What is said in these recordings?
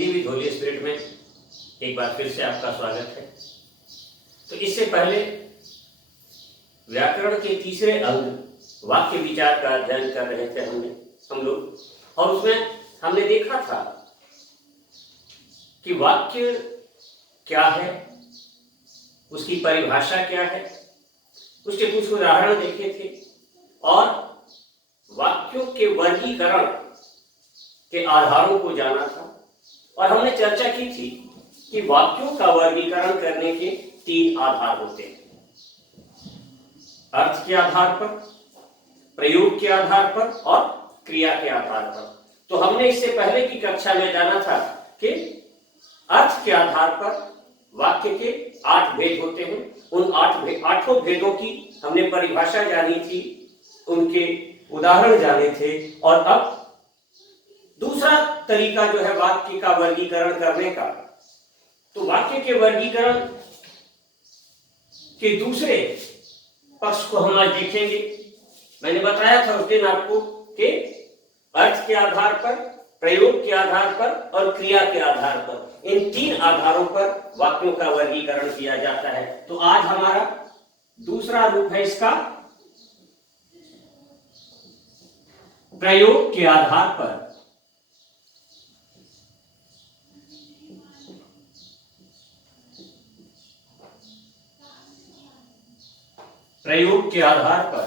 Hindi with Holi spirit में एक बार फिर से आपका स्वागत है। तो इससे पहले व्याकरण के तीसरे अंग वाक्य विचार का अध्ययन कर रहे थे हम लोग, और उसमें हमने देखा था कि वाक्य क्या है, उसकी परिभाषा क्या है, उसके कुछ उदाहरण देखे थे और वाक्यों के वर्गीकरण के आधारों को जाना था। और हमने चर्चा की थी कि वाक्यों का वर्गीकरण करने के 3 आधार होते हैं: अर्थ के आधार पर, प्रयोग के आधार पर और क्रिया के आधार पर। तो हमने इससे पहले की कक्षा में जाना था कि अर्थ के आधार पर वाक्य के 8 भेद होते हैं। उन 8 भेदों की हमने परिभाषा जानी थी, उनके उदाहरण जाने थे। और अब दूसरा तरीका जो है वाक्य का वर्गीकरण करने का, तो वाक्य के वर्गीकरण के दूसरे पक्ष को हम आज देखेंगे। मैंने बताया था उस दिन आपको कि अर्थ के आधार पर, प्रयोग के आधार पर और क्रिया के आधार पर, इन 3 आधारों पर वाक्यों का वर्गीकरण किया जाता है। तो आज हमारा दूसरा रूप है इसका, प्रयोग के आधार पर। प्रयोग के आधार पर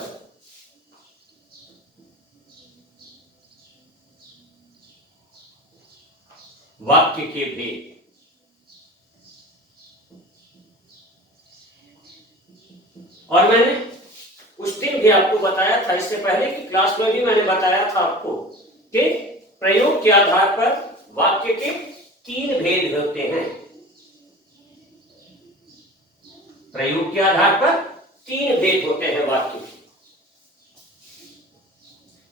वाक्य के भेद। और मैंने उस दिन भी आपको बताया था, इससे पहले की क्लास में भी मैंने बताया था आपको कि प्रयोग के आधार पर वाक्य के 3 भेद होते हैं। प्रयोग के आधार पर 3 भेद होते हैं वाक्य के।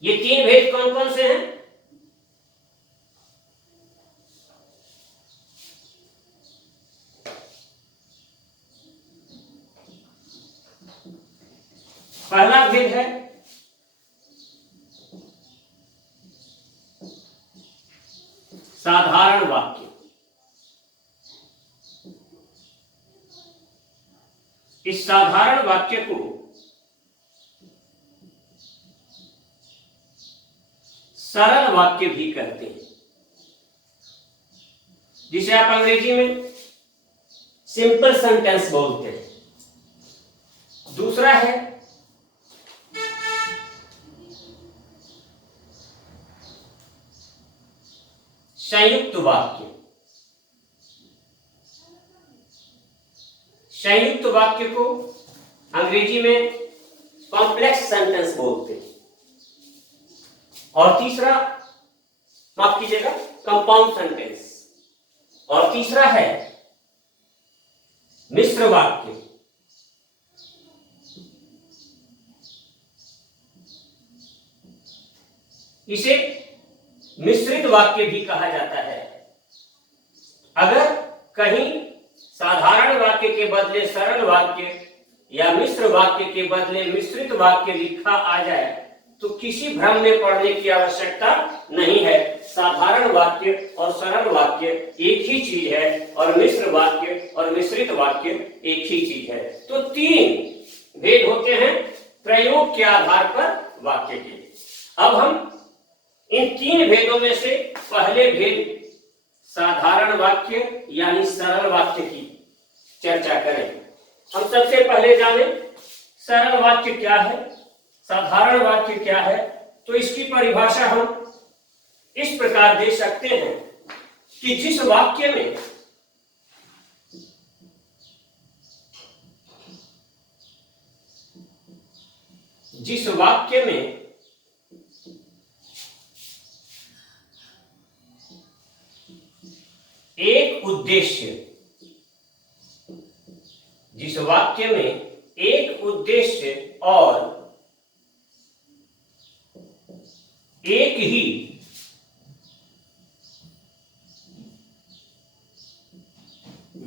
ये 3 भेद कौन कौन से हैं? पहला भेद है साधारण वाक्य। इस साधारण वाक्य को सरल वाक्य भी कहते हैं, जिसे आप अंग्रेजी में सिंपल सेंटेंस बोलते हैं। दूसरा है संयुक्त वाक्य। संयुक्त वाक्य को अंग्रेजी में कॉम्प्लेक्स सेंटेंस बोलते हैं। और तीसरा, माफ कीजिएगा, कंपाउंड सेंटेंस। और तीसरा है मिश्र वाक्य। इसे मिश्रित वाक्य भी कहा जाता है। अगर कहीं साधारण वाक्य के बदले सरल वाक्य या मिश्र वाक्य के बदले मिश्रित वाक्य लिखा आ जाए तो किसी भ्रम में पड़ने की आवश्यकता नहीं है। साधारण वाक्य और सरल वाक्य एक ही चीज है और मिश्र वाक्य और मिश्रित वाक्य एक ही चीज है। तो 3 भेद होते हैं प्रयोग के आधार पर वाक्य के। अब हम इन 3 भेदों में से पहले भेद साधारण वाक्य यानी सरल वाक्य की चर्चा करें। हम सबसे पहले जाने सरल वाक्य क्या है, साधारण वाक्य क्या है। तो इसकी परिभाषा हम इस प्रकार दे सकते हैं कि जिस वाक्य में एक उद्देश्य, जिस वाक्य में एक उद्देश्य और एक ही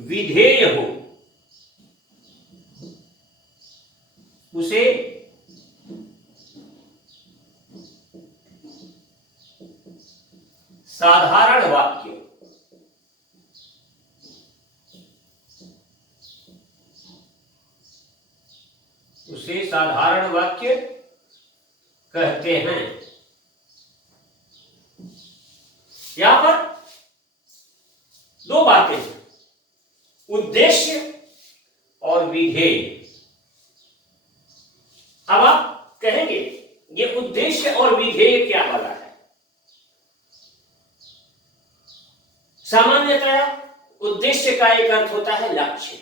विधेय हो, उसे साधारण वाक्य उसे साधारण वाक्य कहते हैं। यहां पर दो बातें हैं, उद्देश्य और विधेय। अब आप कहेंगे ये उद्देश्य और विधेय क्या वाला है? सामान्यतया उद्देश्य का एक अर्थ होता है लक्ष्य,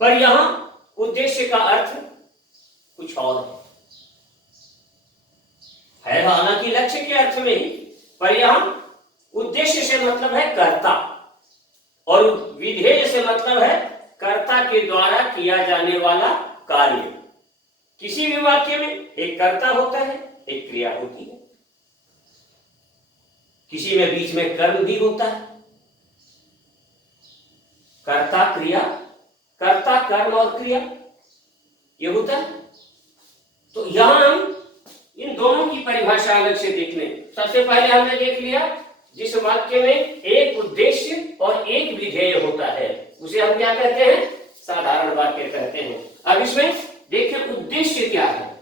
पर यहां उद्देश्य का अर्थ कुछ और है हालांकि लक्ष्य के अर्थ में ही, पर यहां उद्देश्य से मतलब है कर्ता और विधेय से मतलब है कर्ता के द्वारा किया जाने वाला कार्य। किसी भी वाक्य में एक कर्ता होता है, एक क्रिया होती है, किसी में बीच में कर्म भी होता है, कर्ता क्रिया, कर्ता कर्म और क्रिया ये होता है। तो यहां हम इन दोनों की परिभाषा अलग से देख लें। सबसे पहले हमने देख लिया जिस वाक्य में एक उद्देश्य और एक विधेय होता है उसे हम क्या कहते हैं? साधारण वाक्य कहते हैं। अब इसमें देखिए उद्देश्य क्या है।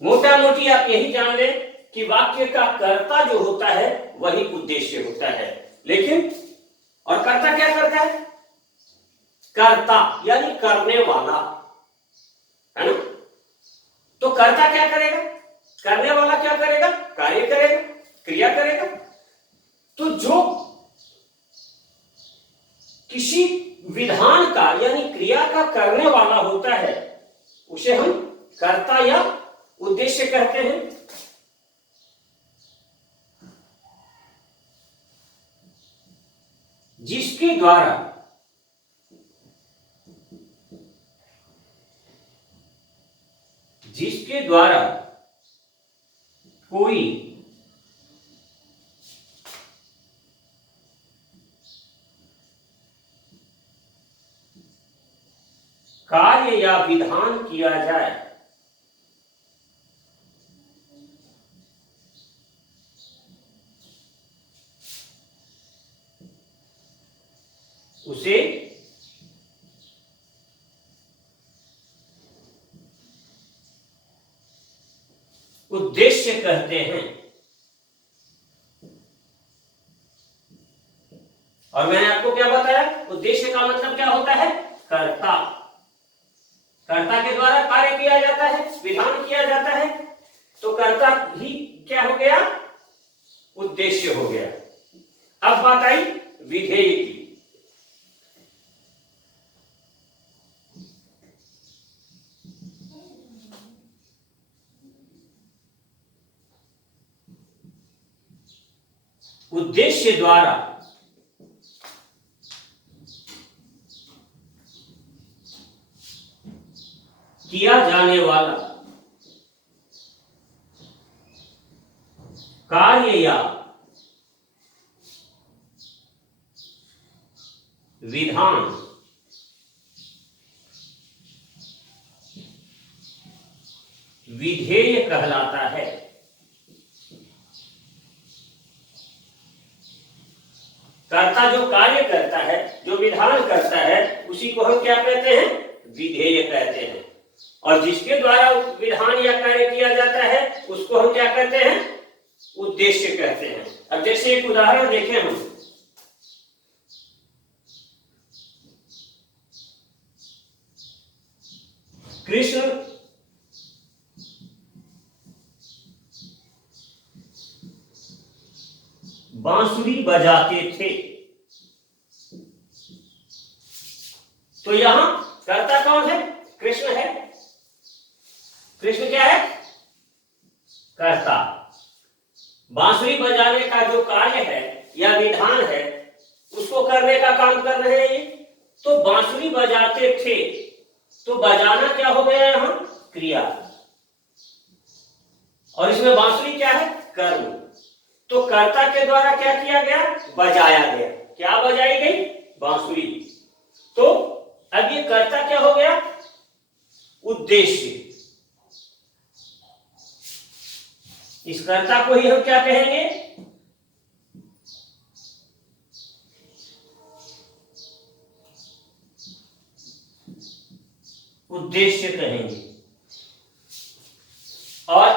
मोटा मोटी आप यही जान लें कि वाक्य का कर्ता जो होता है वही उद्देश्य होता है। लेकिन और कर्ता क्या करता है? कर्ता यानी करने वाला, है ना? तो कर्ता क्या करेगा? करने वाला क्या करेगा? कार्य करेगा, क्रिया करेगा। तो जो किसी विधान का यानी क्रिया का करने वाला होता है उसे हम कर्ता या उद्देश्य कहते हैं। जिसके द्वारा कोई कार्य या विधान किया जाए उसे उद्देश्य कहते हैं। और मैंने आपको क्या बताया? उद्देश्य का मतलब क्या होता है? कर्ता। कर्ता के द्वारा कार्य किया जाता है, विधान किया जाता है, तो कर्ता ही क्या हो गया? उद्देश्य हो गया। अब बात आई विधेय की। उद्देश्य द्वारा किया जाने वाला कार्य या विधान विधेय कहलाता है। कर्ता जो कार्य करता है, जो विधान करता है, उसी को हम क्या कहते हैं? विधेय कहते हैं। और जिसके द्वारा विधान या कार्य किया जाता है उसको हम क्या कहते हैं? उद्देश्य कहते हैं। अब जैसे एक उदाहरण देखें हम, कृष्ण बांसुरी बजाते थे। तो यहां कर्ता कौन है? कृष्ण है। कृष्ण क्या है? कर्ता। बांसुरी बजाने का जो कार्य है या विधान है उसको करने का काम कर रहे हैं ये। तो बांसुरी बजाते थे, तो बजाना क्या हो गया? यहां क्रिया। और इसमें बांसुरी क्या है? कर्म। तो कर्ता के द्वारा क्या किया गया? बजाया गया। क्या बजाई गई? बांसुरी। तो अब ये कर्ता क्या हो गया? उद्देश्य। इस कर्ता को ही हम क्या कहेंगे? उद्देश्य कहेंगे। और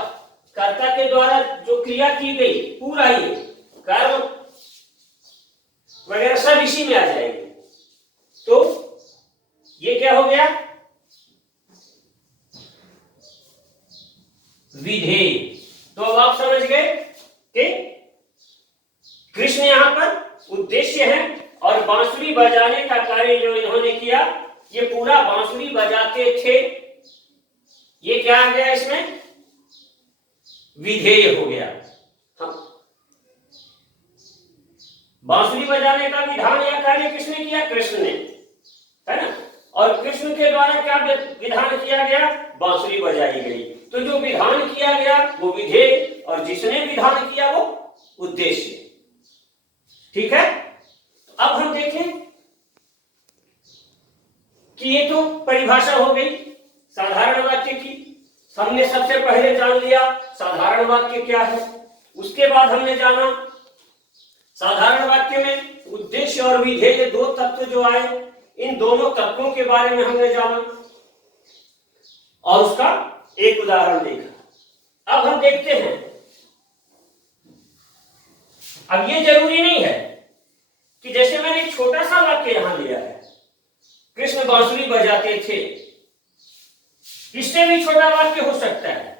कर्ता के द्वारा जो क्रिया की गई, पूरा ये कर्म वगैरह सब इसी में आ जाएंगे। तो ये क्या हो गया, विधेय। तो अब आप समझ गए कि कृष्ण यहां पर उद्देश्य है और बांसुरी बजाने का कार्य जो इन्होंने किया, ये पूरा बांसुरी बजाते थे, ये क्या आ गया इसमें, विधेय हो गया। बांसुरी बजाने का विधान या कार्य किसने किया, कृष्ण ने, है ना। और कृष्ण के द्वारा क्या विधान किया गया, बांसुरी बजाई गई। तो जो विधान किया गया वो विधेय और जिसने विधान किया वो उद्देश्य। ठीक है। अब हम देखें कि ये तो परिभाषा हो गई साधारण वाक्य की। हमने सबसे पहले जान लिया साधारण वाक्य क्या है, उसके बाद हमने जाना साधारण वाक्य में उद्देश्य और विधेय दो तत्व जो आए, इन दोनों तत्वों के बारे में हमने जाना और उसका एक उदाहरण देखा। अब हम देखते हैं, अब ये जरूरी नहीं है कि जैसे मैंने एक छोटा सा वाक्य यहां लिया है, कृष्ण बांसुरी बजाते थे, इससे भी छोटा वाक्य हो सकता है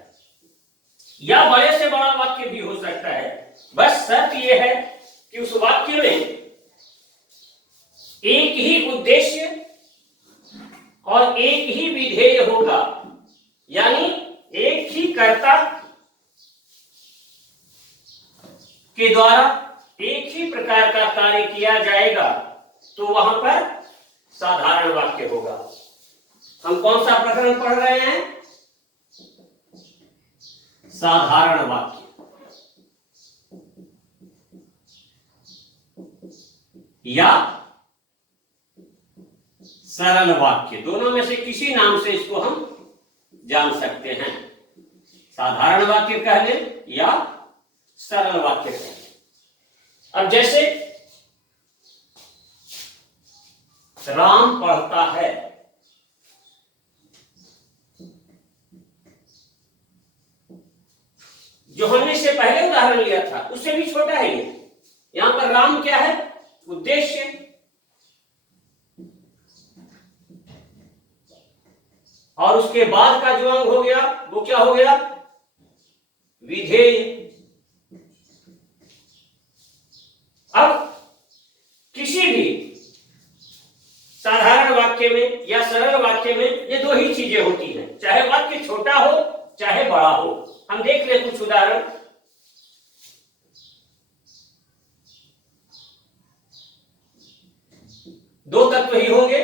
या बड़े से बड़ा वाक्य भी हो सकता है। बस शर्त यह है कि उस वाक्य में एक ही उद्देश्य और एक ही विधेय होगा, यानी एक ही कर्ता के द्वारा एक ही प्रकार का कार्य किया जाएगा, तो वहां पर साधारण वाक्य होगा। हम कौन सा प्रकरण पढ़ रहे हैं, साधारण वाक्य या सरल वाक्य, दोनों में से किसी नाम से इसको हम जान सकते हैं। साधारण वाक्य कह ले या सरल वाक्य कह ले। अब जैसे राम पढ़ता है, जो हमने इससे पहले उदाहरण लिया था उससे भी छोटा है ये। यहां पर राम क्या है, उद्देश्य, और उसके बाद का जो अंग हो गया वो क्या हो गया, विधेय। अब किसी भी साधारण वाक्य में या सरल वाक्य में ये दो ही चीजें होती हैं, चाहे वाक्य छोटा हो चाहे बड़ा हो। हम देख ले कुछ उदाहरण। दो तत्व ही होंगे,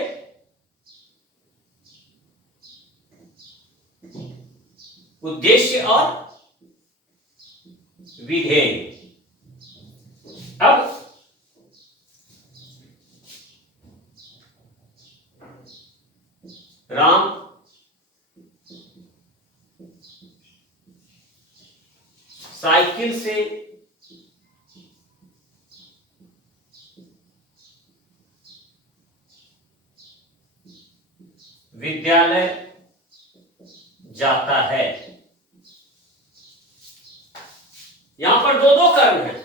उद्देश्य और विधेय। अब राम साइकिल से विद्यालय जाता है। यहां पर दो दो कर्म है।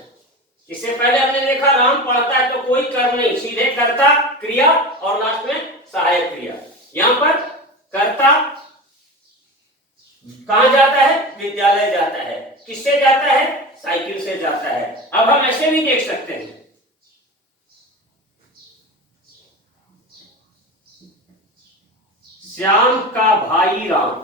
इससे पहले हमने देखा राम पढ़ता है तो कोई कर्म नहीं, सीधे कर्ता क्रिया और लास्ट में सहायक क्रिया। यहां पर कर्ता कहां जाता है, विद्यालय जाता है। किससे जाता है, साइकिल से जाता है। अब हम ऐसे भी देख सकते हैं, श्याम का भाई राम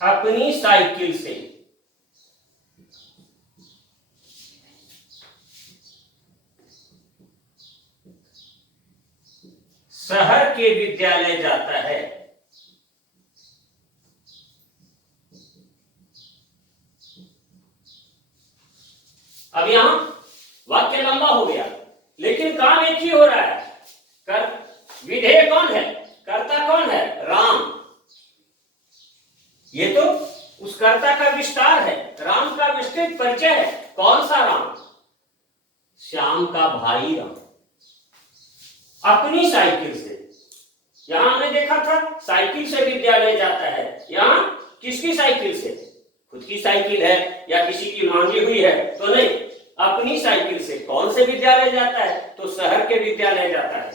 अपनी साइकिल से शहर के विद्यालय जाता है। अब यहां वाक्य लंबा हो गया, लेकिन काम एक ही हो रहा है। कर विधेय कौन है, कर्ता कौन है, राम। ये तो उस कर्ता का विस्तार है, राम का विस्तृत परिचय है। कौन सा राम? श्याम का भाई राम, अपनी साइकिल से। यहां हमने देखा था साइकिल से विद्यालय जाता है, यहां किसकी साइकिल से? खुद की साइकिल है या किसी की मांगी हुई है तो नहीं, अपनी साइकिल से। कौन से विद्यालय जाता है? तो शहर के विद्यालय जाता है।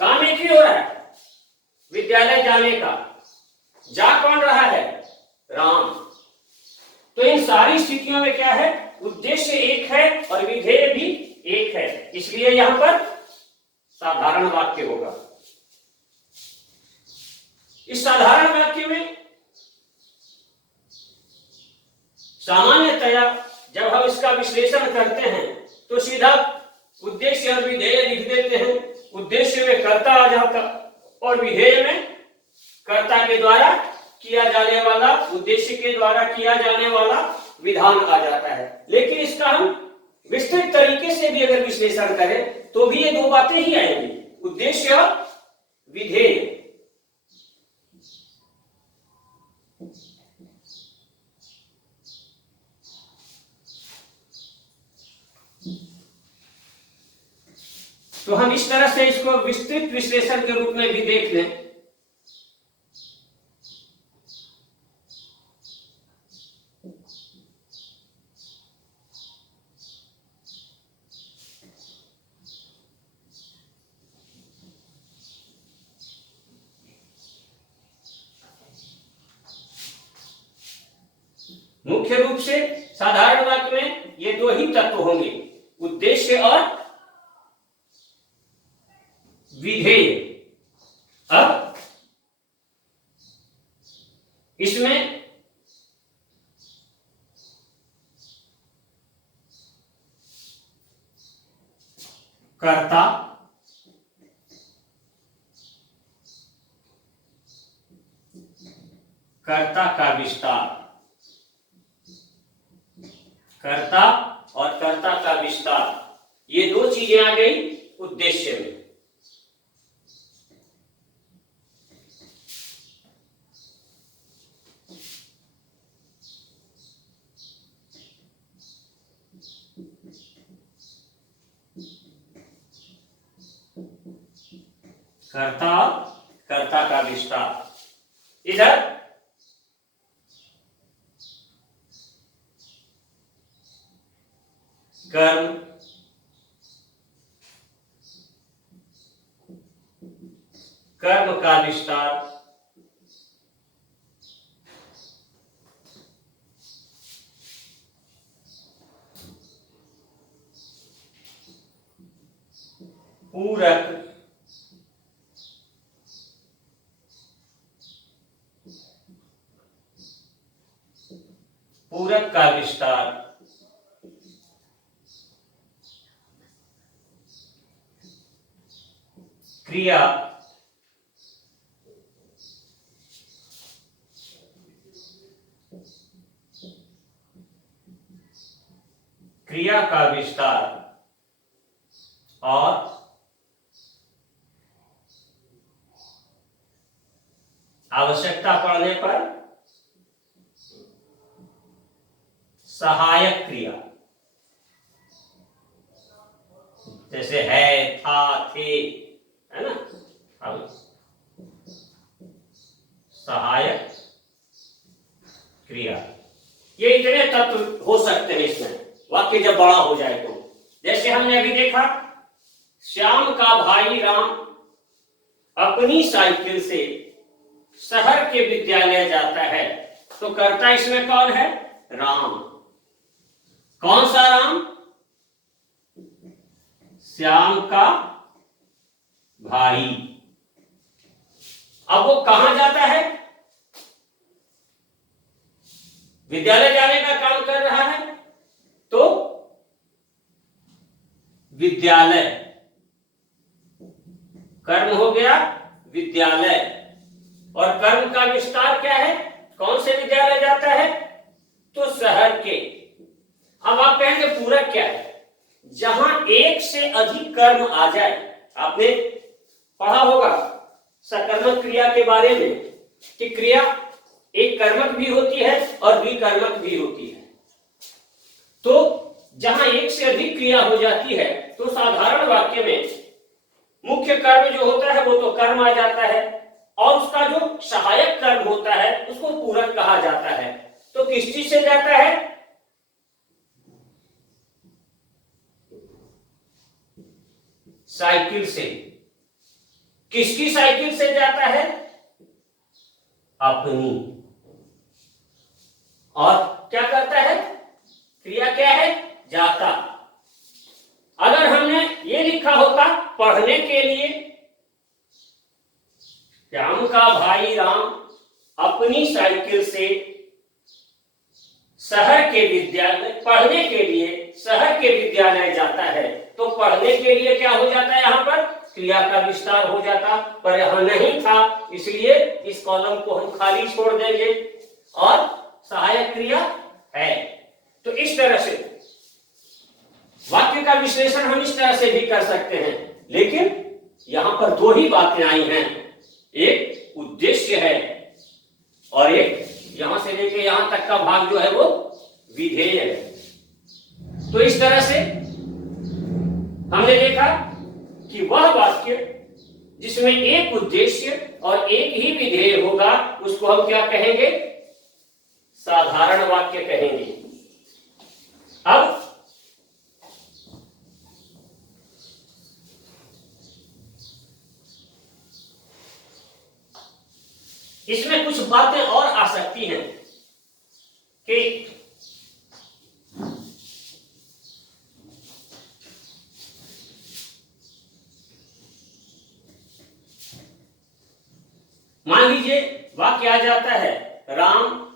काम एक ही हो रहा है विद्यालय जाने का, जा कौन रहा है? राम। तो इन सारी स्थितियों में क्या है? उद्देश्य एक है और विधेय भी एक है, इसलिए यहां पर साधारण वाक्य होगा। इस साधारण वाक्य में सामान्यतया जब हम इसका विश्लेषण करते हैं तो सीधा उद्देश्य और विधेय लिख देते हैं। उद्देश्य में कर्ता आ जाता और विधेय में कर्ता के द्वारा किया जाने वाला, उद्देश्य के द्वारा किया जाने वाला विधान आ जाता है। लेकिन इसका हम विस्तृत तरीके से भी अगर विश्लेषण करें तो भी ये दो बातें ही आएंगी, उद्देश्य और विधेय। तो हम इस तरह से इसको विस्तृत विश्लेषण के रूप में भी देख लें। मुख्य रूप से साधारण वाक्य में ये दो ही तत्व होंगे, उद्देश्य और विधेय। अब इसमें कर्ता, कर्ता का विस्तार, कर्ता और कर्ता का विस्तार, ये दो चीजें आ गई उद्देश्य में। कर्ता, कर्ता का विस्तार। इधर कर्म, कर्म का विस्तार, पूरक, पूरक का विस्तार, क्रिया, क्रिया का विस्तार और आवश्यकता पड़ने पर सहायक क्रिया, जैसे है, था, थे, है ना। अब सहायक क्रिया, ये इतने तत्व हो सकते हैं इसमें, वाक्य जब बड़ा हो जाए तो। जैसे हमने अभी देखा, श्याम का भाई राम अपनी साइकिल से शहर के विद्यालय जाता है, तो कर्ता इसमें कौन है? राम। कौन सा राम? श्याम का भाई। अब वो कहां जाता है? विद्यालय जाने का काम कर रहा है, तो विद्यालय, कर्म हो गया विद्यालय, और कर्म का विस्तार क्या है? कौन से विद्यालय जाता है? तो शहर के। अब आप कहेंगे पूरक क्या है? जहां एक से अधिक कर्म आ जाए। आपने पढ़ा होगा सकर्मक क्रिया के बारे में कि क्रिया एक कर्मक भी होती है और विकर्मक भी होती है। तो जहां एक से अधिक क्रिया हो जाती है तो साधारण वाक्य में मुख्य कर्म जो होता है वो तो कर्म आ जाता है, और उसका जो सहायक कर्म होता है उसको पूरक कहा जाता है। तो किस चीज से जाता है? साइकिल से। किसकी साइकिल से जाता है? अपनी। और क्या करता है? क्रिया क्या है? जाता। अगर हमने ये लिखा होता पढ़ने के लिए, श्याम का भाई राम अपनी साइकिल से शहर के विद्यालय पढ़ने के लिए शहर के विद्यालय जाता है, तो पढ़ने के लिए क्या हो जाता है? यहाँ पर क्रिया का विस्तार हो जाता, पर यहां नहीं था, इसलिए इस कॉलम को हम खाली छोड़ देंगे और सहायक क्रिया है। तो इस तरह से वाक्य का विश्लेषण हम इस तरह से भी कर सकते हैं, लेकिन यहां पर दो ही बातें आई हैं, एक उद्देश्य है और एक यहां से लेके यहां तक का भाग जो है वो विधेय है। तो इस तरह से हमने देखा कि वह वाक्य जिसमें एक उद्देश्य और एक ही विधेय होगा उसको हम क्या कहेंगे? साधारण वाक्य कहेंगे। अब इसमें कुछ बातें और आ सकती हैं कि मान लीजिए वाक्य आ जाता है राम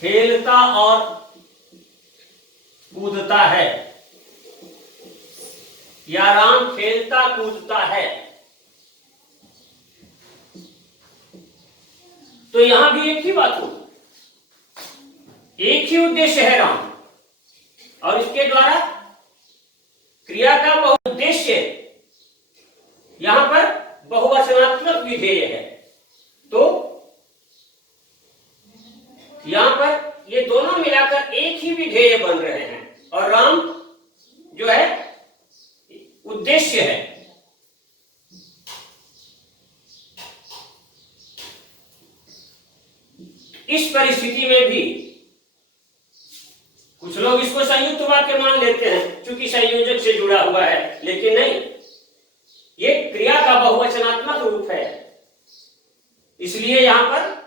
खेलता और कूदता है, या राम खेलता कूदता है। तो यहां भी एक ही बात हो, एक ही उद्देश्य है राम, और इसके द्वारा क्रिया का बहुउद्देश्य, यहां पर बहुवचनात्मक विधेय है। तो यहां पर ये दोनों मिलाकर एक ही विधेय बन रहे हैं, और राम जो है उद्देश्य है। इस परिस्थिति में भी कुछ लोग इसको संयुक्त वाक्य मान लेते हैं क्योंकि संयोजक से जुड़ा हुआ है, लेकिन नहीं, ये क्रिया का बहुवचनात्मक रूप है। इसलिए यहां पर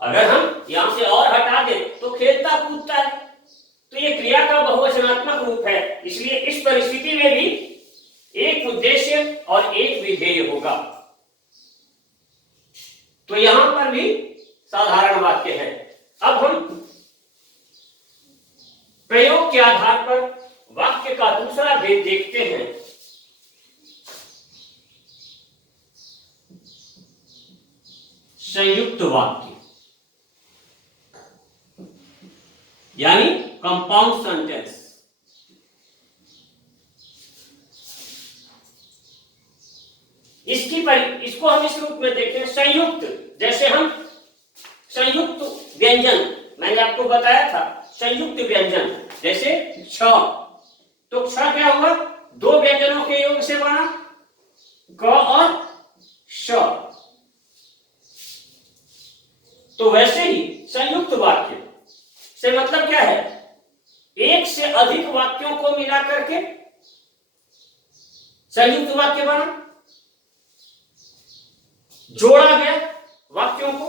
अगर हम यहां से और हटा दें तो खेलता कूदता है, तो ये क्रिया का बहुवचनात्मक रूप है। इसलिए इस परिस्थिति में भी एक उद्देश्य और एक विधेय होगा। तो यहां पर भी साधारण वाक्य है। अब हम प्रयोग के आधार पर वाक्य का दूसरा भेद देखते हैं। संयुक्त वाक्य यानी कंपाउंड सेंटेंस। इसको हम इस रूप में देखें संयुक्त, जैसे हम संयुक्त व्यंजन, मैंने आपको बताया था संयुक्त व्यंजन, जैसे छ, तो छ क्या हुआ? दो व्यंजनों के योग से बना, क और श। तो वैसे ही संयुक्त वाक्य से मतलब क्या है? एक से अधिक वाक्यों को मिला करके संयुक्त वाक्य बना, जोड़ा गया वाक्यों को,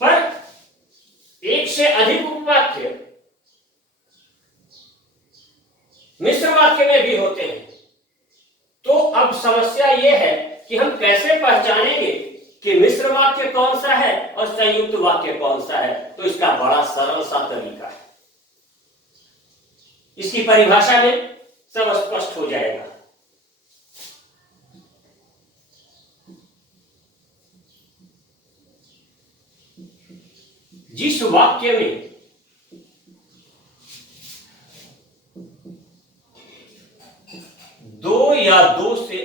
पर एक से अधिक उपवाक्य मिश्र वाक्य में भी होते हैं। तो अब समस्या यह है कि हम कैसे पहचानेंगे कि मिश्र वाक्य कौन सा है और संयुक्त वाक्य कौन सा है? तो इसका बड़ा सरल सा तरीका है, इसकी परिभाषा में सब स्पष्ट हो जाएगा। जिस वाक्य में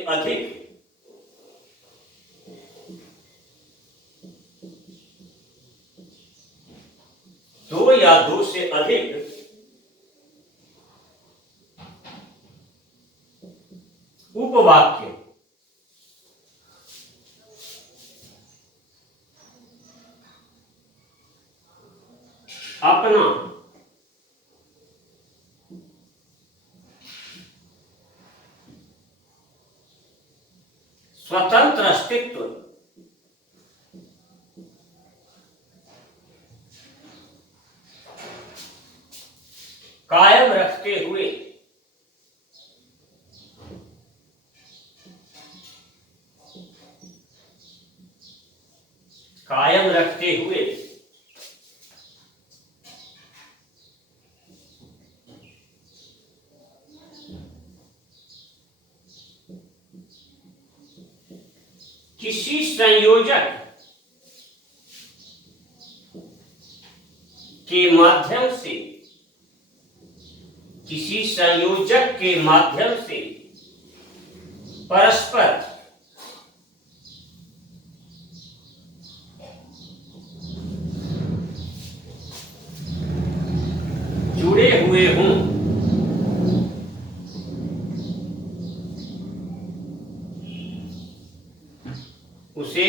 अधिक दो या दो से अधिक उपवाक्य अपना स्वतंत्र अस्तित्व कायम रखते हुए किसी संयोजक के माध्यम से परस्पर जुड़े हुए हों, उसे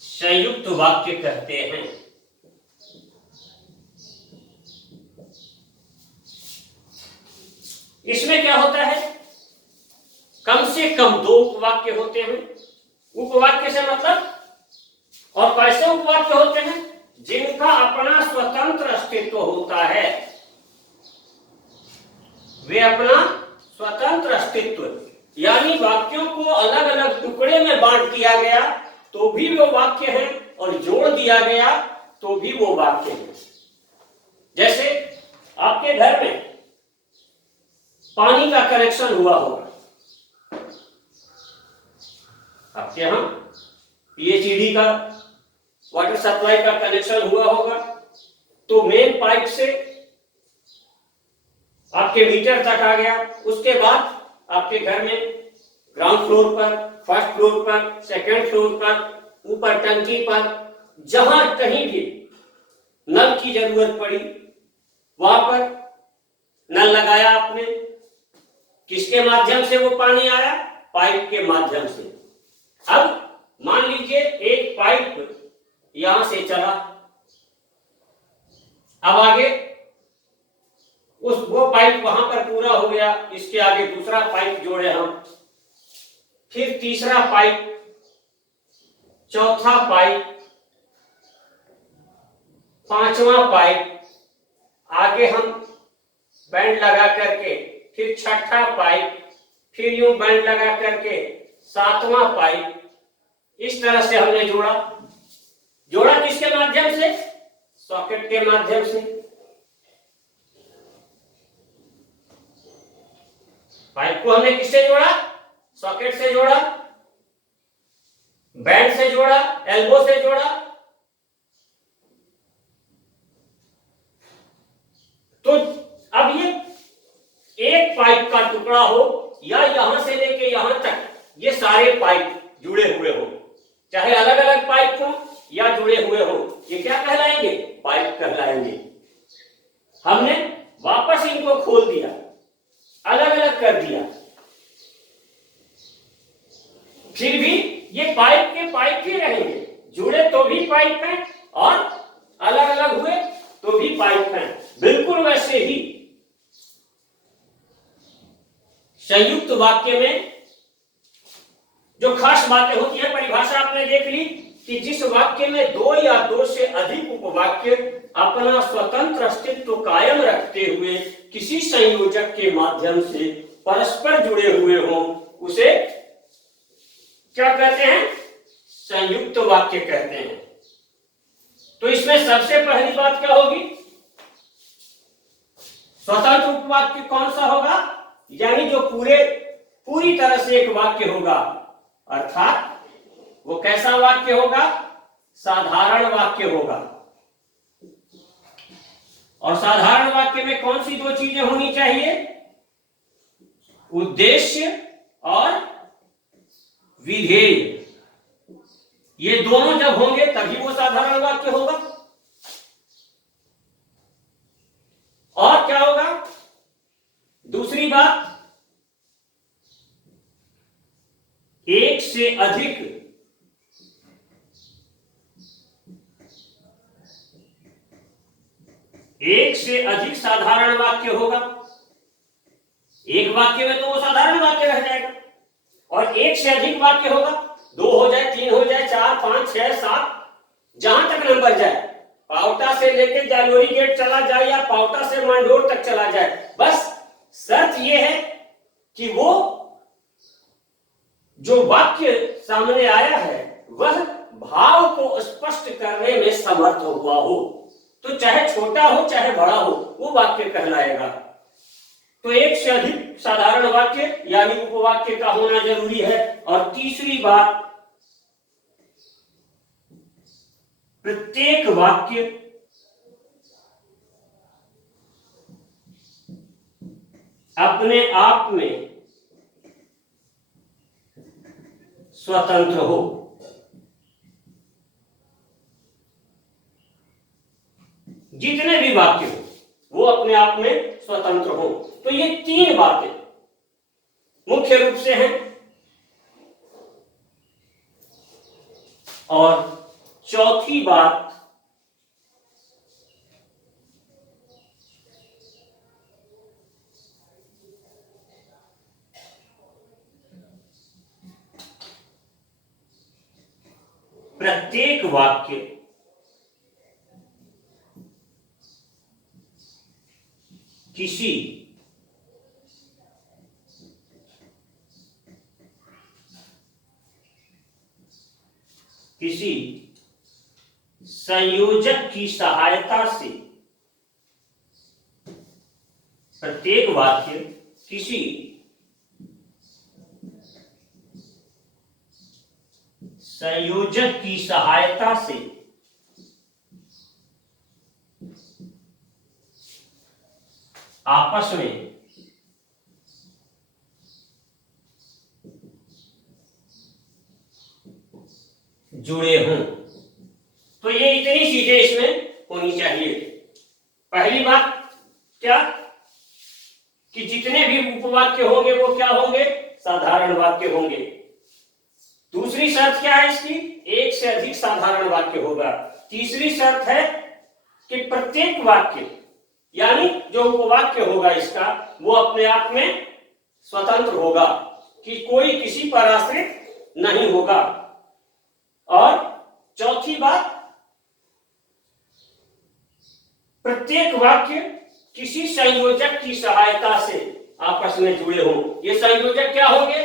संयुक्त वाक्य कहते हैं। इसमें क्या होता है, कम से कम दो उपवाक्य होते हैं। उपवाक्य से मतलब, और कैसे उपवाक्य होते हैं, जिनका अपना स्वतंत्र अस्तित्व होता है। वे अपना स्वतंत्र अस्तित्व, यानी वाक्यों को अलग अलग टुकड़े में बांट दिया गया तो भी वो वाक्य है, और जोड़ दिया गया तो भी वो वाक्य है। जैसे आपके घर में पानी का कनेक्शन हुआ होगा, आपके यहां पीएचईडी का वाटर सप्लाई का कनेक्शन हुआ होगा, तो मेन पाइप से आपके मीटर तक आ गया। उसके बाद आपके घर में ग्राउंड फ्लोर पर, फर्स्ट फ्लोर पर, सेकंड फ्लोर पर, ऊपर टंकी पर, जहां कहीं भी नल की जरूरत पड़ी वहां पर नल लगाया आपने। किसके माध्यम से वो पानी आया? पाइप के माध्यम से। अब मान लीजिए एक पाइप यहां से चला, अब आगे वो पाइप वहां पर पूरा हो गया, इसके आगे दूसरा पाइप जोड़े हम, फिर तीसरा पाइप, चौथा पाइप, पांचवा पाइप, आगे हम बैंड लगा करके फिर छठा पाइप, फिर यूं बैंड लगा करके सातवां पाइप। इस तरह से हमने जोड़ा किसके माध्यम से? सॉकेट के माध्यम से। पाइप को हमने किससे जोड़ा? सॉकेट से जोड़ा, बैंड से जोड़ा, एल्बो से जोड़ा। तो अब ये एक पाइप का टुकड़ा हो या यहां से लेके यहां तक ये सारे पाइप जुड़े हुए हो, चाहे अलग अलग पाइप हो या जुड़े हुए हो, ये क्या कहलाएंगे? पाइप कहलाएंगे। हमने वापस इनको खोल दिया, अलग अलग कर दिया, फिर भी ये पाइप के पाइप ही रहेंगे। जुड़े तो भी पाइप हैं और अलग अलग हुए तो भी पाइप हैं। बिल्कुल वैसे ही संयुक्त वाक्य में जो खास बातें होती है, परिभाषा आपने देख ली कि जिस वाक्य में दो या दो से अधिक उपवाक्य अपना स्वतंत्र अस्तित्व कायम रखते हुए किसी संयोजक के माध्यम से परस्पर जुड़े हुए हों, उसे क्या कहते हैं? संयुक्त वाक्य कहते हैं। तो इसमें सबसे पहली बात क्या होगी? स्वतंत्र उपवाक्य कौन सा होगा? यानी जो पूरी तरह से एक वाक्य होगा, अर्थात वो कैसा वाक्य होगा? साधारण वाक्य होगा। और साधारण वाक्य में कौन सी दो चीजें होनी चाहिए? उद्देश्य और विधेय। ये दोनों जब होंगे तभी वो साधारण वाक्य होगा। और क्या होगा? दूसरी बात, एक से अधिक साधारण वाक्य होगा। एक वाक्य में तो वो साधारण वाक्य रह जाएगा, और एक से अधिक वाक्य होगा, 2 हो जाए, 3 हो जाए, 4, 5, 6, 7, जहां तक नंबर जाए, पावटा से लेके जालोरी गेट चला जाए या पावटा से मंडोर तक चला जाए, बस शर्त यह है कि वो जो वाक्य सामने आया है वह भाव को स्पष्ट करने में समर्थ हुआ हो। तो चाहे छोटा हो चाहे बड़ा हो, वो वाक्य कहलाएगा। तो एक से अधिक साधारण वाक्य यानी उपवाक्य का होना जरूरी है। और तीसरी बात, प्रत्येक वाक्य अपने आप में स्वतंत्र हो। जितने भी वाक्य हो वो अपने आप में स्वतंत्र हो। तो ये 3 बातें मुख्य रूप से हैं। और चौथी बात, प्रत्येक वाक्य किसी संयोजक की सहायता से, प्रत्येक वाक्य किसी संयोजक की सहायता से आपस में जुड़े हों। तो ये इतनी चीजें इसमें होनी चाहिए। पहली बात क्या कि जितने भी उपवाक्य होंगे वो क्या होंगे? साधारण वाक्य होंगे। दूसरी शर्त क्या है इसकी? एक से अधिक साधारण वाक्य होगा। तीसरी शर्त है कि प्रत्येक वाक्य यानी जो उपवाक्य होगा इसका वो अपने आप में स्वतंत्र होगा, कि कोई किसी पर आश्रित नहीं होगा। और चौथी बात, प्रत्येक वाक्य किसी संयोजक की सहायता से आपस में जुड़े हों। ये संयोजक क्या होंगे?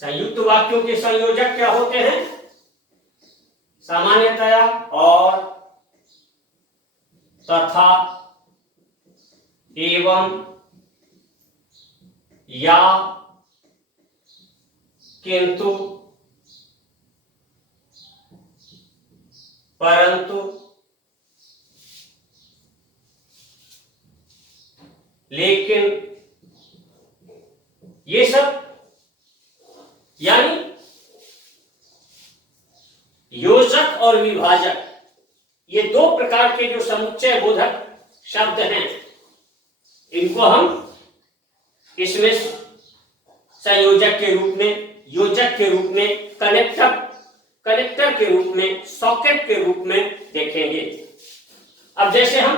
संयुक्त वाक्यों के संयोजक क्या होते हैं? सामान्यतया और, तथा, एवं, या, किंतु, परंतु, लेकिन, ये सब यानी योजक और विभाजक, ये 2 प्रकार के जो समुच्चय बोधक शब्द हैं, इनको हम इसमें संयोजक के रूप में, योजक के रूप में, कनेक्टर के रूप में, सॉकेट के रूप में देखेंगे। अब जैसे हम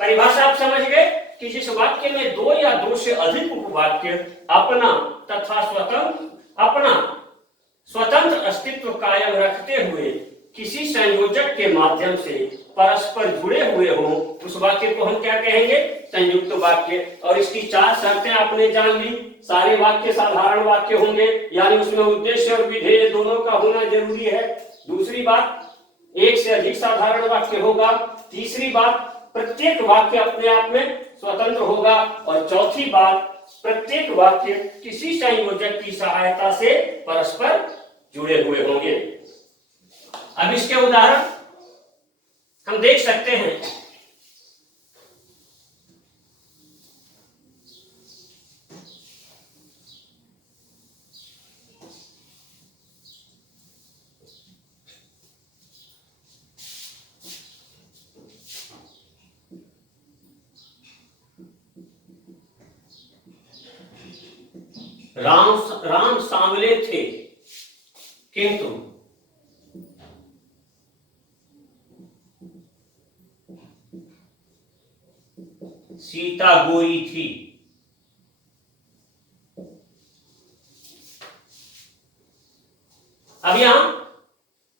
परिभाषा आप समझ गए कि जिस वाक्य में 2 या 2 से अधिक उपवाक्य अपना स्वतंत्र अस्तित्व कायम रखते हुए किसी संयोजक के माध्यम से परस्पर जुड़े हुए हों, उस वाक्य को हम क्या कहेंगे? संयुक्त वाक्य। और इसकी 4 शर्तें आपने जान ली। सारे वाक्य साधारण वाक्य होंगे, यानी उसमें उद्देश्य और विधेय दोनों का होना जरूरी है। दूसरी बात, एक से अधिक साधारण वाक्य होगा। तीसरी बात, प्रत्येक वाक्य अपने आप में स्वतंत्र होगा। और चौथी बात, प्रत्येक वाक्य किसी संयोजक की सहायता से परस्पर जुड़े हुए होंगे। अब इसके उदाहरण हम देख सकते हैं। राम सांवले थे किंतु सीता गोरी थी। अब यहां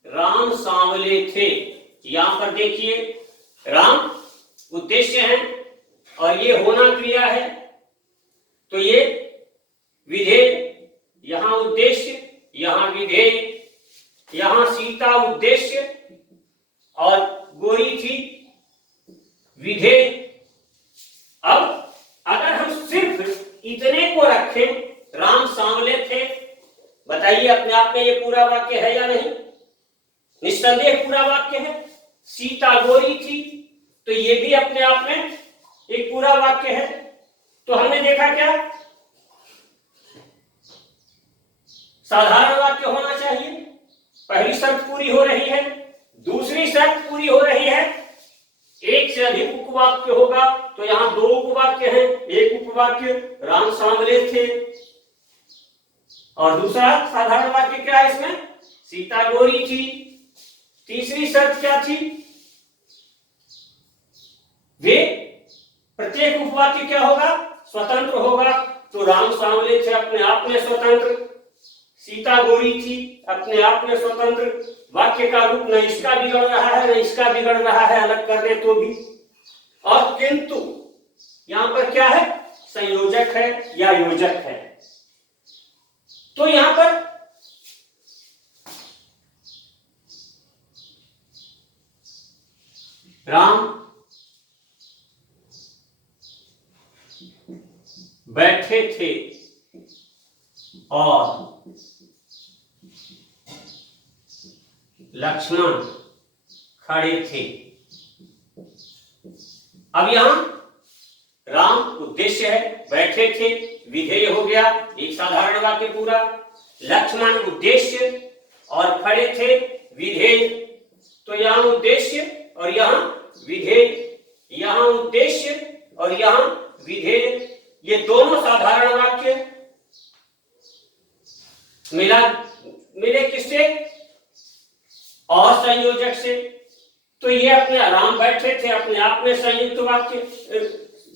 राम सांवले थे, यहां पर देखिए राम उद्देश्य है और ये होना क्रिया है, तो ये विधेय, यहां उद्देश्य, यहां विधेय, यहां सीता उद्देश्य और गोरी थी विधेय। अब अगर हम सिर्फ इतने को रखें, राम सांवले थे, बताइए अपने आप में ये पूरा वाक्य है या नहीं? निस्संदेह पूरा वाक्य है। सीता गोरी थी, तो ये भी अपने आप में एक पूरा वाक्य है। तो हमने देखा क्या, साधारण वाक्य होना चाहिए। पहली शर्त पूरी हो रही है, दूसरी शर्त पूरी हो रही है, एक से अधिक उपवाक्य होगा, तो यहां दो उपवाक्य हैं। एक उपवाक्य राम सांवले थे और दूसरा साधारण वाक्य क्या है इसमें, सीता गोरी थी। तीसरी शर्त क्या थी, वे प्रत्येक उपवाक्य क्या होगा, स्वतंत्र होगा। तो राम सांवले थे अपने आप में स्वतंत्र, सीता गोरी थी अपने आप में स्वतंत्र। वाक्य का रूप न इसका बिगड़ रहा है न इसका बिगड़ रहा है, अलग कर दे तो भी। और किंतु यहां पर क्या है, संयोजक है या योजक है। तो यहां पर राम बैठे थे और लक्ष्मण खड़े थे। अब यहां राम उद्देश्य है, बैठे थे विधेय हो गया, एक साधारण वाक्य पूरा। लक्ष्मण उद्देश्य और खड़े थे विधेय, तो यहां उद्देश्य और यहां विधेय, यहां उद्देश्य और यहां विधेय, ये दोनों साधारण वाक्य मिले किससे, और संयोजक से। तो ये अपने राम बैठे थे अपने आप में संयुक्त वाक्य,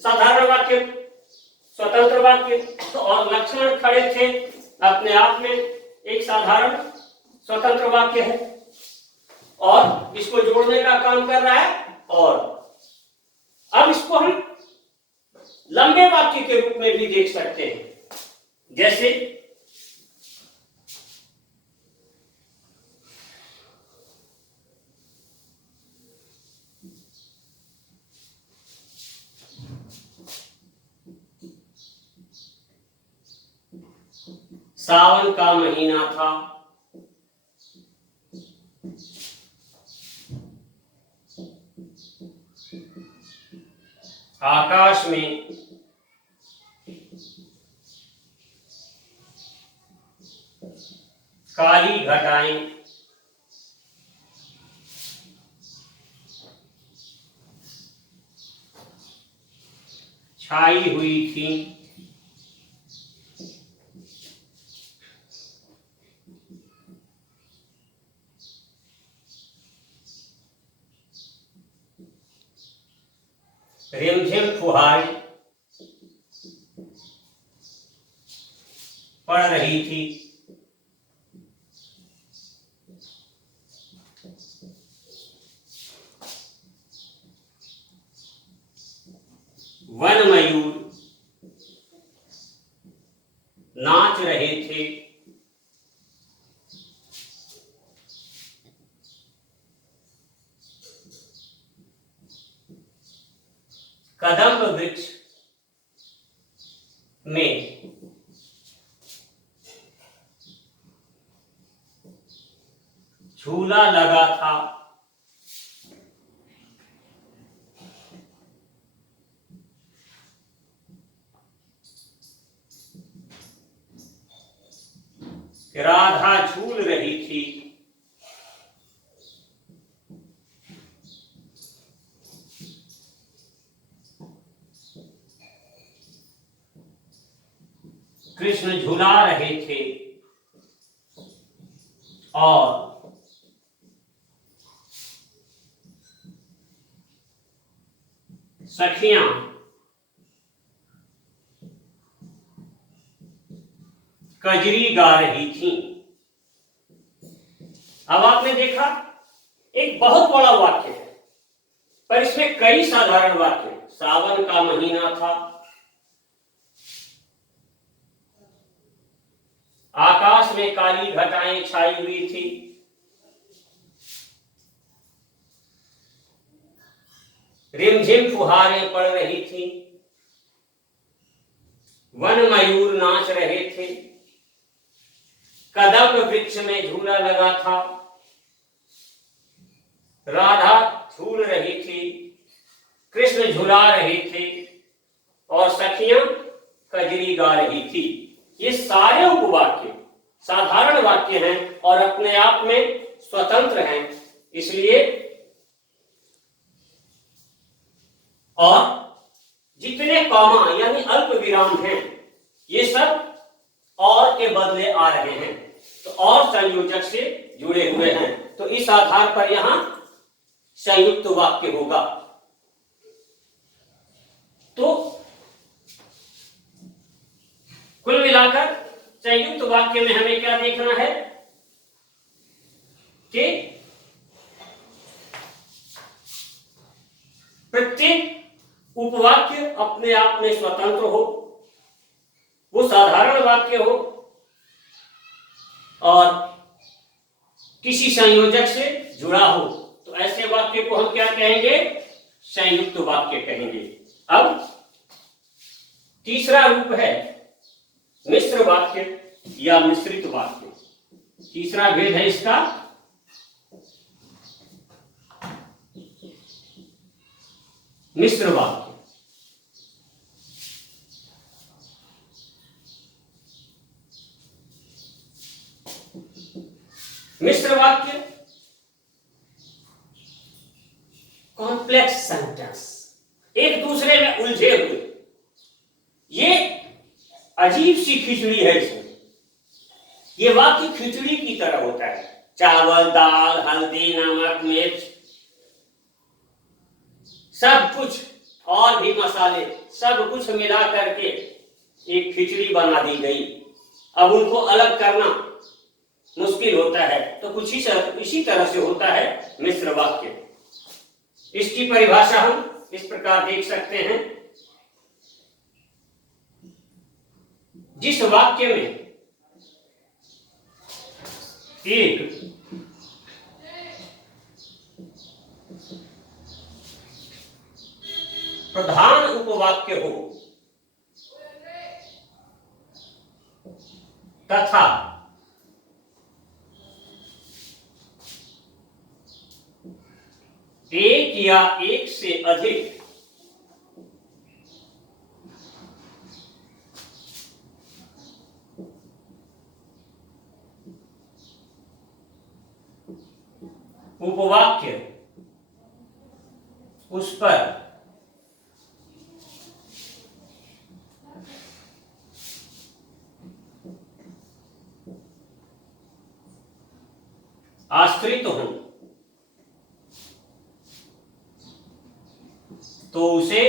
साधारण वाक्य, स्वतंत्र वाक्य, और लक्ष्मण खड़े थे अपने आप में एक साधारण स्वतंत्र वाक्य है, और इसको जोड़ने का काम कर रहा है। और अब इसको हम लंबे वाक्य के रूप में भी देख सकते हैं, जैसे सावन का महीना था, आकाश में काली घटाएं छाई हुई थी। रिमझिम फुहारें पड़ रही थी। वन मयूर नाच रहे थे। कदम्ब वृक्ष में झूला लगा था। राधा झूल रही थी। कृष्ण झूला रहे थे और सखियां कजरी गा रही थीं। अब आपने देखा एक बहुत बड़ा वाक्य है, पर इसमें कई साधारण वाक्य। सावन का महीना था, आकाश में काली घटाएं छाई हुई थी, रिमझिम फुहारें पड़ रही थी, वन मयूर नाच रहे थे, कदम वृक्ष में झूला लगा था, राधा झूल रही थी, कृष्ण झूला रहे थे और सखियां कजरी गा रही थी। ये सारे उपवाक्य साधारण वाक्य हैं और अपने आप में स्वतंत्र हैं, इसलिए और जितने कॉमा यानी अल्प विराम हैं ये सब और के बदले आ रहे हैं, तो और संयोजक से जुड़े हुए हैं, तो इस आधार पर यहां संयुक्त वाक्य होगा। तो कुल मिलाकर संयुक्त वाक्य में हमें क्या देखना है कि प्रत्येक उपवाक्य अपने आप में स्वतंत्र हो, वो साधारण वाक्य हो और किसी संयोजक से जुड़ा हो, तो ऐसे वाक्य को हम क्या कहेंगे? संयुक्त वाक्य कहेंगे। अब तीसरा रूप है मिश्र वाक्य या मिश्रित वाक्य। तीसरा भेद है इसका मिश्र वाक्य। मिश्र वाक्य कॉम्प्लेक्स सेंटेंस, एक दूसरे में उलझे हुए, ये अजीब सी खिचड़ी है। इसमें ये वाक्य खिचड़ी की तरह होता है, चावल दाल हल्दी नमक मिर्च सब कुछ और भी मसाले सब कुछ मिला करके एक खिचड़ी बना दी गई। अब उनको अलग करना मुश्किल होता है, तो कुछ इसी तरह से होता है मिश्र वाक्य। इसकी परिभाषा हम इस प्रकार देख सकते हैं, जिस वाक्य में एक प्रधान उपवाक्य हो तथा एक या एक से अधिक उपवाक्य उस पर आश्रित हो तो उसे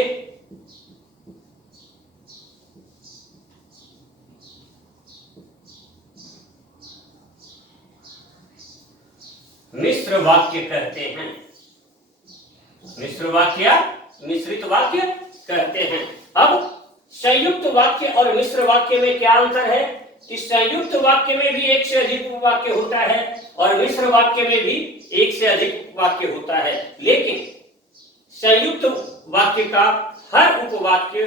मिश्र वाक्य कहते हैं। मिश्र वाक्य या मिश्रित वाक्य कहते हैं। अब संयुक्त वाक्य और मिश्र वाक्य में क्या अंतर है कि संयुक्त वाक्य में भी एक से अधिक उपवाक्य होता है और मिश्र वाक्य में भी एक से अधिक वाक्य होता है, लेकिन संयुक्त वाक्य का हर उपवाक्य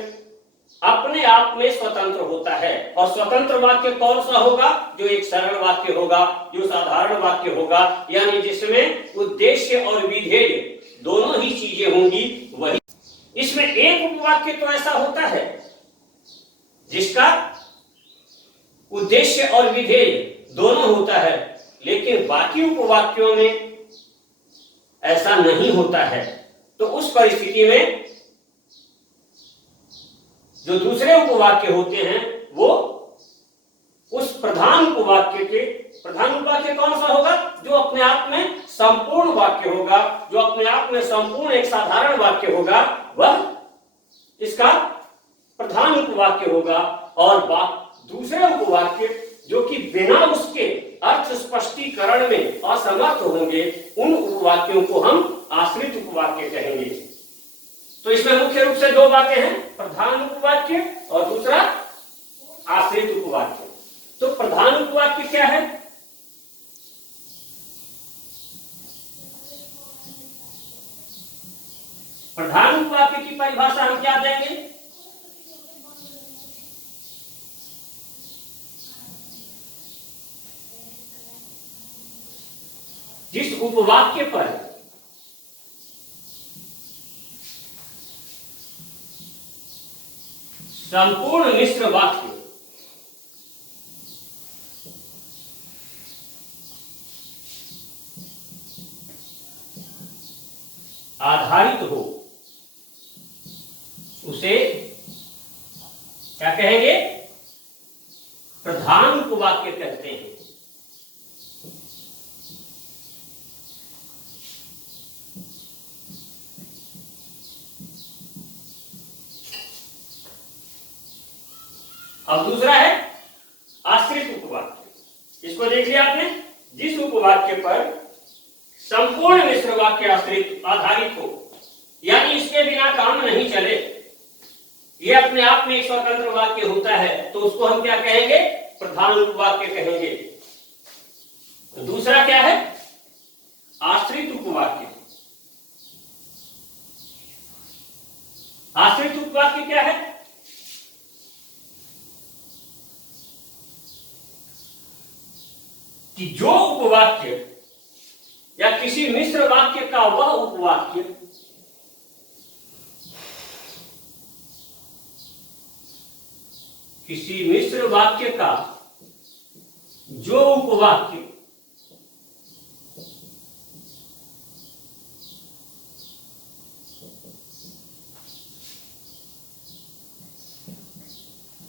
अपने आप में स्वतंत्र होता है। और स्वतंत्र वाक्य कौन सा होगा? जो एक सरल वाक्य होगा, जो साधारण वाक्य होगा, यानी जिसमें उद्देश्य और विधेय दोनों ही चीजें होंगी, वही। इसमें एक उपवाक्य तो ऐसा होता है जिसका उद्देश्य और विधेय दोनों होता है, लेकिन बाकी उपवाक्यों में ऐसा नहीं होता है। तो उस परिस्थिति में जो दूसरे उपवाक्य होते हैं वो उस प्रधान उपवाक्य कौन सा होगा? जो अपने आप में संपूर्ण वाक्य होगा, जो अपने आप में संपूर्ण एक साधारण वाक्य होगा, वह इसका प्रधान उपवाक्य होगा। और दूसरे उपवाक्य जो कि बिना उसके अर्थ स्पष्टीकरण में असमर्थ होंगे, उन उपवाक्यों को हम आश्रित उपवाक्य कहेंगे। तो इसमें मुख्य रूप से दो बातें हैं, प्रधान उपवाक्य और दूसरा आश्रित उपवाक्य। तो प्रधान उपवाक्य क्या है? प्रधान उपवाक्य की परिभाषा हम क्या देंगे? जिस उपवाक्य पर संपूर्ण मिश्र वाक्य आधारित हो, उसे क्या कहेंगे? प्रधान उपवाक्य कहते हैं। अब दूसरा है आश्रित उपवाक्य। इसको देख लिया आपने? जिस उपवाक्य पर संपूर्ण मिश्र वाक्य आश्रित आधारित हो, यानी इसके बिना काम नहीं चले, ये अपने आप में एक स्वतंत्र वाक्य होता है, तो उसको हम क्या कहेंगे? प्रधान उपवाक्य कहेंगे। तो दूसरा क्या है? आश्रित उपवाक्य। आश्रित उपवाक्य क्या है? कि जो उपवाक्य या किसी मिश्र वाक्य का वह उपवाक्य किसी मिश्र वाक्य का जो उपवाक्य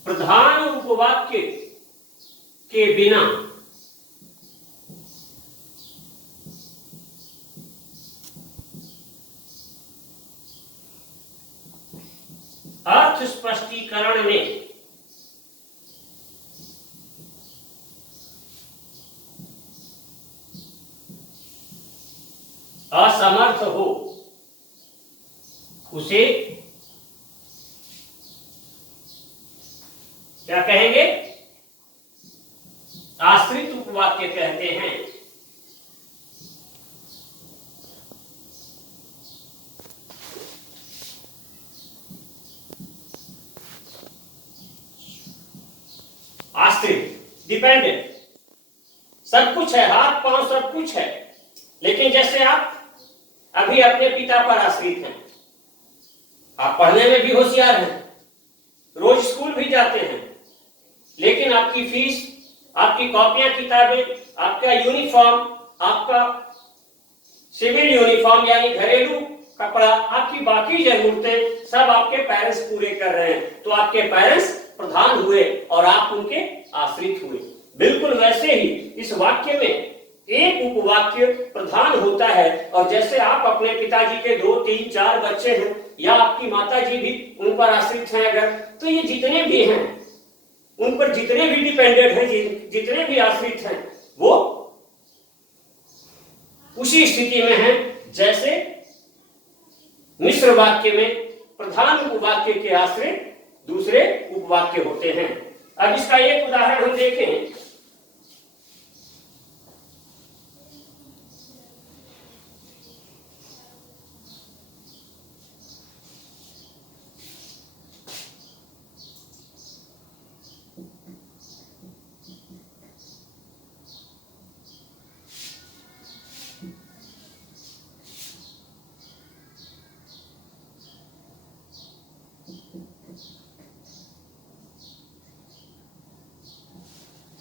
प्रधान उपवाक्य के बिना अर्थ स्पष्टीकरण में असमर्थ हो, उसे क्या कहेंगे? आश्रित उपवाक्य कहते हैं। आश्रित, डिपेंडेंट, सब कुछ है, हाथ पांव सब कुछ है, लेकिन जैसे आप अभी अपने पिता पर आश्रित हैं, आप पढ़ने में भी होशियार हैं, रोज स्कूल भी जाते हैं, लेकिन आपकी फीस, आपकी कॉपियां किताबें, आपका यूनिफॉर्म, आपका सिविल यूनिफॉर्म यानी घरेलू कपड़ा, आपकी बाकी जरूरतें सब आपके पेरेंट्स पूरे कर रहे हैं, तो आपके पेरेंट्स प्रधान हुए और आप उनके आश्रित हुए। बिल्कुल वैसे ही इस वाक्य में एक उपवाक्य प्रधान होता है, और जैसे आप अपने पिताजी के 2, 3, 4 बच्चे हैं, या आपकी माताजी भी उन पर आश्रित हैं अगर, तो ये जितने भी हैं, उन पर जितने भी डिपेंडेंट हैं, जितने भी आश्रित हैं, वो उसी स्थिति में है जैसे मिश्र वाक्य में प्रधान उपवाक्य के आश्रित दूसरे उपवाक्य होते हैं। अब इसका एक उदाहरण हम देखें।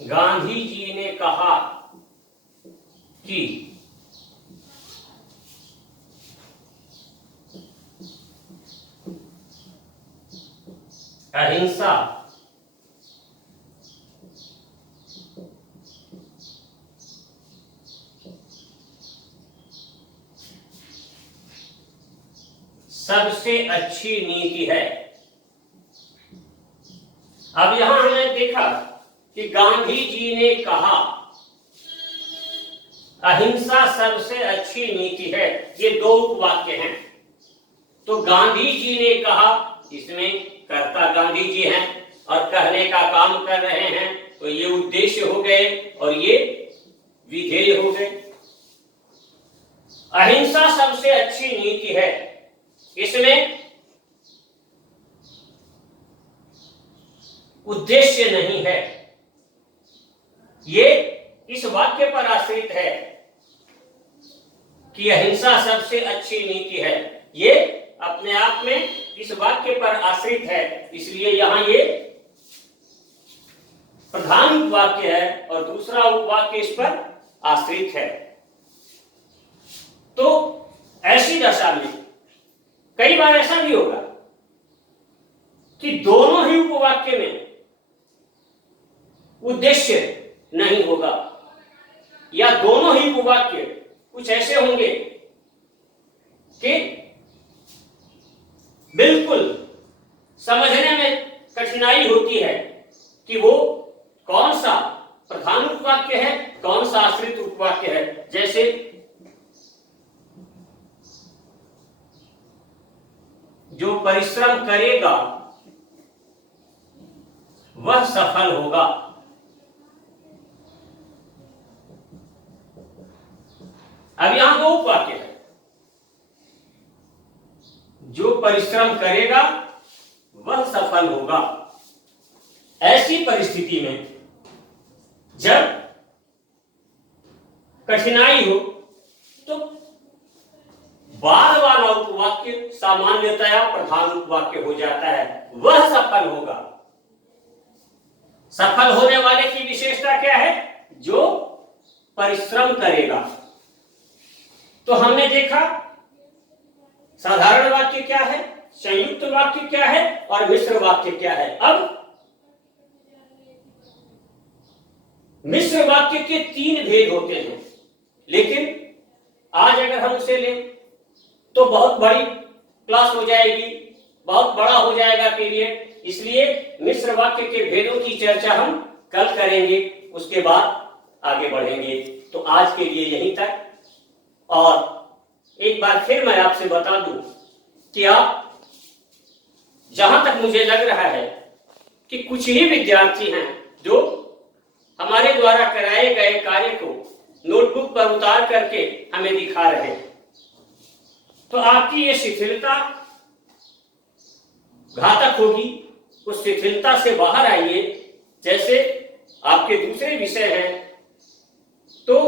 गांधी जी ने कहा कि अहिंसा सबसे अच्छी नीति है। अब यहां हमने देखा कि गांधी जी ने कहा अहिंसा सबसे अच्छी नीति है, ये दो उपवाक्य हैं। तो गांधी जी ने कहा, इसमें कर्ता गांधी जी हैं और कहने का काम कर रहे हैं, तो ये उद्देश्य हो गए और ये विधेय हो गए। अहिंसा सबसे अच्छी नीति है, इसमें उद्देश्य नहीं है, ये इस वाक्य पर आश्रित है कि अहिंसा सबसे अच्छी नीति है। ये अपने आप में इस वाक्य पर आश्रित है, इसलिए यहां ये प्रधान उपवाक्य है और दूसरा उपवाक्य इस पर आश्रित है। तो ऐसी दशा में कई बार ऐसा भी होगा कि दोनों ही उपवाक्य में उद्देश्य नहीं होगा, या दोनों ही उपवाक्य कुछ ऐसे होंगे कि बिल्कुल समझने में कठिनाई होती है कि वो कौन सा प्रधान उपवाक्य है, कौन सा आश्रित उपवाक्य है। जैसे जो परिश्रम करेगा वह सफल होगा। अब यहां दो उपवाक्य है, जो परिश्रम करेगा वह सफल होगा। ऐसी परिस्थिति में जब कठिनाई हो तो बाद वाला उपवाक्य सामान्यतया प्रधान उपवाक्य हो जाता है, वह सफल होगा। सफल होने वाले की विशेषता क्या है? जो परिश्रम करेगा। तो हमने देखा साधारण वाक्य क्या है, संयुक्त वाक्य क्या है और मिश्र वाक्य क्या है। अब मिश्र वाक्य के तीन भेद होते हैं, लेकिन आज अगर हम उसे लें तो बहुत बड़ी क्लास हो जाएगी, बहुत बड़ा हो जाएगा पीरियड, इसलिए मिश्र वाक्य के भेदों की चर्चा हम कल करेंगे, उसके बाद आगे बढ़ेंगे। तो आज के लिए यहीं तक। और एक बार फिर मैं आपसे बता दूं कि आप, जहां तक मुझे लग रहा है कि कुछ ही विद्यार्थी हैं जो हमारे द्वारा कराए गए कार्य को नोटबुक पर उतार करके हमें दिखा रहे हैं, तो आपकी ये शिथिलता घातक होगी। उस शिथिलता से बाहर आइए। जैसे आपके दूसरे विषय हैं तो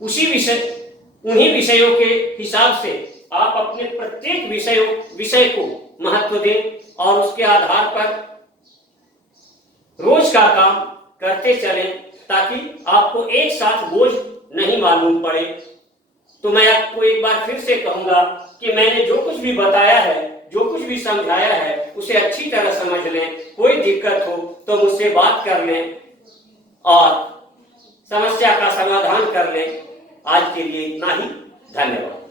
उन्हीं विषयों के हिसाब से आप अपने प्रत्येक विषय को महत्व दें और उसके आधार पर रोज का काम करते चलें, ताकि आपको एक साथ बोझ नहीं मालूम पड़े। तो मैं आपको एक बार फिर से कहूंगा कि मैंने जो कुछ भी बताया है, जो कुछ भी समझाया है, उसे अच्छी तरह समझ लें। कोई दिक्कत हो तो मुझसे बात कर लें और समस्या का समाधान कर लें। आज के लिए इतना ही। धन्यवाद।